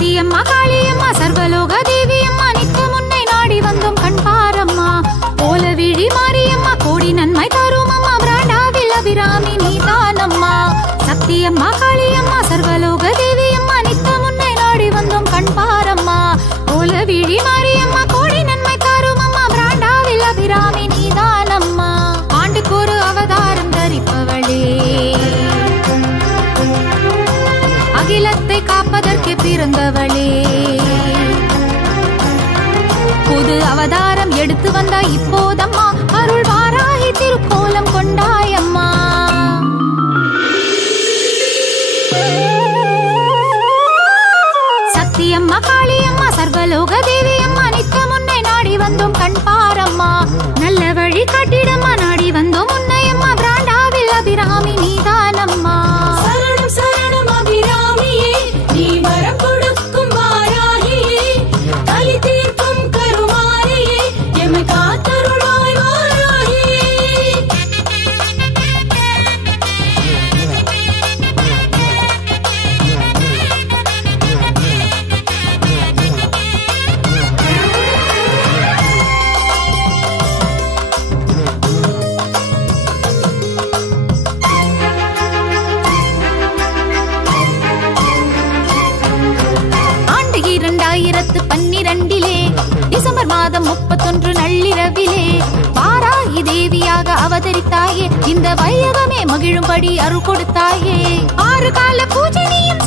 சத்தியம்மா காளியம்மா சர்வலோக பிறந்தவளே புது அவதாரம் எடுத்து வந்தாய் இப்போதம்மா. அருள் வாராகி திருக்கோலம் கொண்டாயம்மா. சத்தியம்மா காளியம்மா சர்வலோக மாதம் முப்பத்தொன்று நள்ளிரவிலே வாராகி தேவியாக அவதரித்தாயே இந்த வையகமே மகிழும்படி அருள் கொடுத்தாயே. ஆறு கால பூஜை நீயும்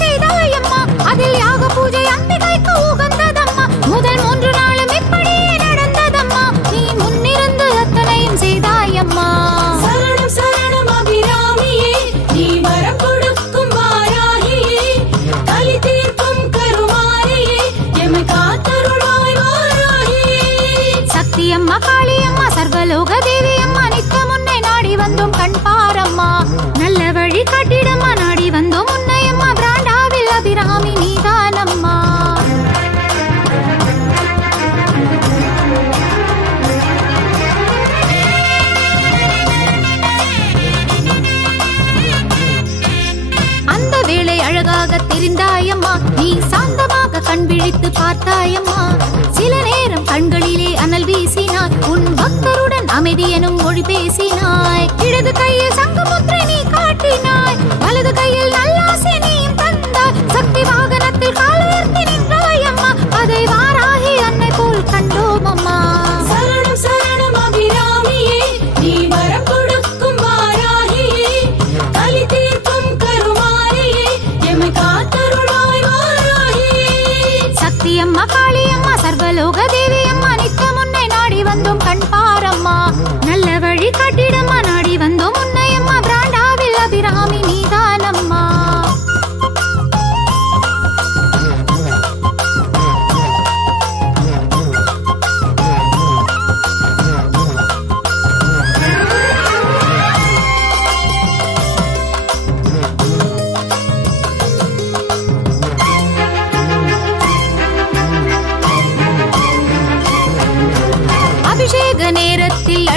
தெரிந்தாயம்மா. நீ சாந்தமாக கண் விழித்து பார்த்தாயம்மா. சில நேரம் கண்களிலே அனல் வீசினாய். உன் பக்தருடன் அமைதி எனும் மொழி பேசினாய். இடது கையில் சங்கமுத்திரை நீ காட்டினாய். காளியம்மா காளியம்மா சர்வலோக தேவியம்மா நித்தம் உன்னை நாடி வந்தோம் கண் பாரம்மா நல்ல வழி காட்டிடம்மா நாடி வந்தோம் உன்னையம்மா. பிராண்டாவில் அபிராமி நீதான்.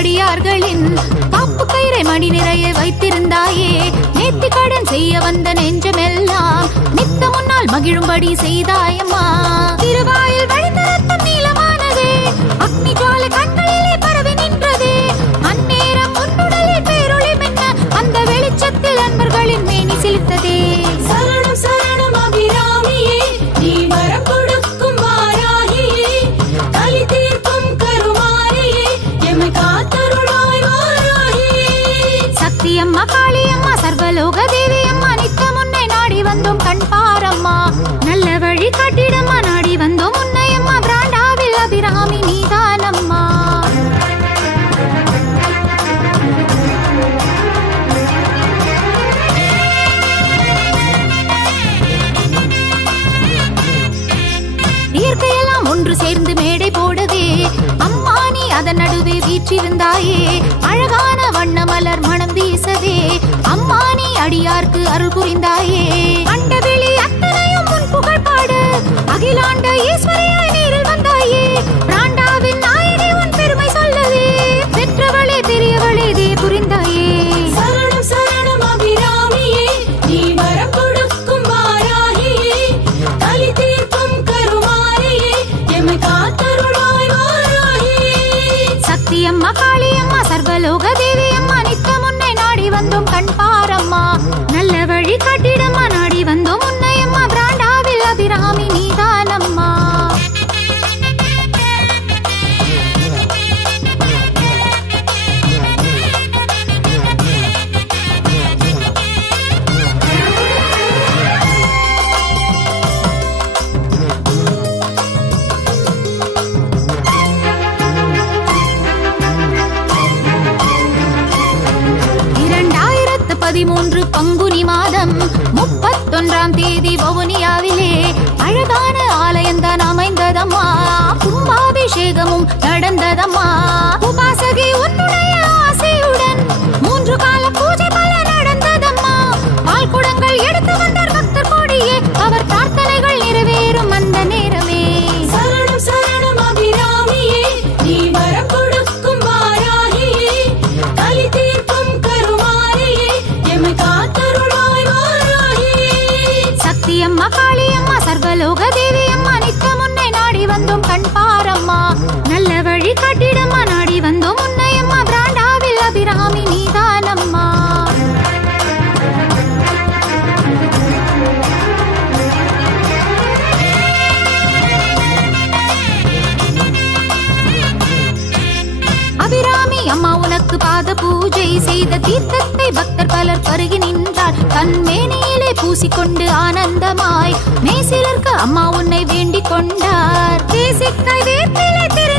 அடியார்களின் காப்பு கயிறை மடி நிறைய வைத்திருந்தாயே. நேத்தி கடன் செய்ய வந்த நெஞ்சமெல்லாம் நித்த முன்னால் மகிழும்படி செய்தாயம்மா. திருவாய் வீற்றிருந்தாயே அழகான வண்ண மலர் மனம் வீசவே. அம்மானி அடியார்க்கு அருள் புரிந்தாயே. கேட்டிடம்மா நாடி வந்தோம். உன்னையம்மா பிராண்டாவில் அபிராமி நீதானம்மா. பதிமூன்று பங்குனி மாதம் முப்பத்தொன்றாம் தேதி வவுனியாவிலே அழகான ஆலயம்தான் அமைந்ததம்மா. கும்பாபிஷேகமும் நடந்ததம்மா. உபாச சக்தியம்மா காளியம்மா சர்வலோக தேவி அம்மா நித்த உன்னை நாடி வந்தோம் கண் பாரம்மா. நல்ல வழி காட்டிடம்மா நாடி வந்தோம் உன்னையம்மா பிராண்டாவில் அபிராமி நீதானம்மா. அபிராமி அம்மா உனக்கு பாத பூஜை செய்த தீர்த்தத்தை பக்தர் பலர் பருகி நின்றார் தன் பூசிக்கொண்டு ஆனந்தமாய். மேசிலர்க்கு அம்மா உன்னை வேண்டிக் கொண்டார். தேசிக்காய் வேப்பிலை திருநீரையும்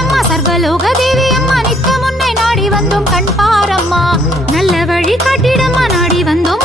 அம்மா சர்வலோக தேவி அம்மா நித்த முன்னை நாடி வந்தோம் கண் பாரம்மா. நல்ல வழி காட்டிடம்மா நாடி வந்தோம்